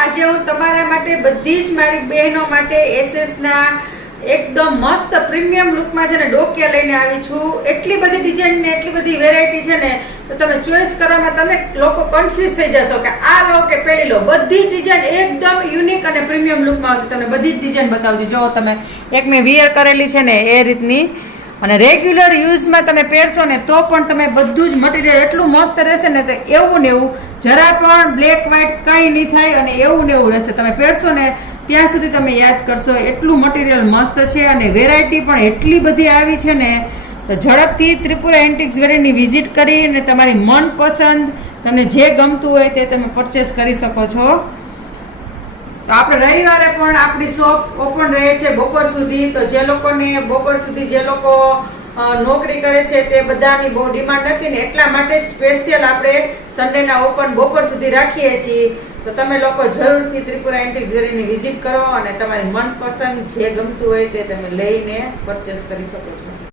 આજે હું તમારા માટે બધી જ મારી બહેનો માટે એસએસ ના એકદમ મસ્ત પ્રીમિયમ લુકમાં છે ને ડોકિયા લઈને આવી છું। એટલી બધી ડિઝાઇન ને એટલી બધી વેરાયટી છે ને તો તમે ચોઈસ કરવામાં તમે લોકો કન્ફ્યુઝ થઈ જશો કે આ લો કે પેલી લો। બધી ડિઝાઇન એકદમ યુનિક અને પ્રીમિયમ લુકમાં આવશે। તમે બધી જ ડિઝાઇન બતાવજો। જો તમે એક મેં વિયર કરેલી છે ને એ રીતની, અને રેગ્યુલર યુઝમાં તમે પહેરશો ને તો પણ તમે બધું જ મટીરિયલ એટલું મસ્ત રહેશે ને, તો એવું ને એવું જરા પણ બ્લેક વ્હાઇટ કંઈ નહીં થાય અને એવું ને એવું રહેશે। તમે પહેરશો ને ત્યાં સુધી તમે યાદ કરશો એટલું મટીરિયલ મસ્ત છે અને વેરાયટી પણ એટલી બધી આવી છે ને, તો ઝડપથી ત્રિપુરા એન્ટિક્સ વેરની વિઝિટ કરી અને તમારી મનપસંદ તમને જે ગમતું હોય તે તમે પરચેસ કરી શકો છો। તો આપણે રવિવારે પણ આપણી શોપ ઓપન રહે છે બપોર સુધી। તો જે લોકોને બપોર સુધી જે લોકો નોકરી કરે છે તે બધાની બહુ ડિમાન્ડ હતી ને, એટલા માટે જ સ્પેશિયલ આપણે સન્ડેના ઓપન બપોર સુધી રાખીએ છીએ। તો તમે લોકો જરૂરથી ત્રિપુરા એન્ટિક્સ વેરીની વિઝિટ કરો અને તમારી મનપસંદ જે ગમતું હોય તે તમે લઈને પરચેસ કરી શકો છો।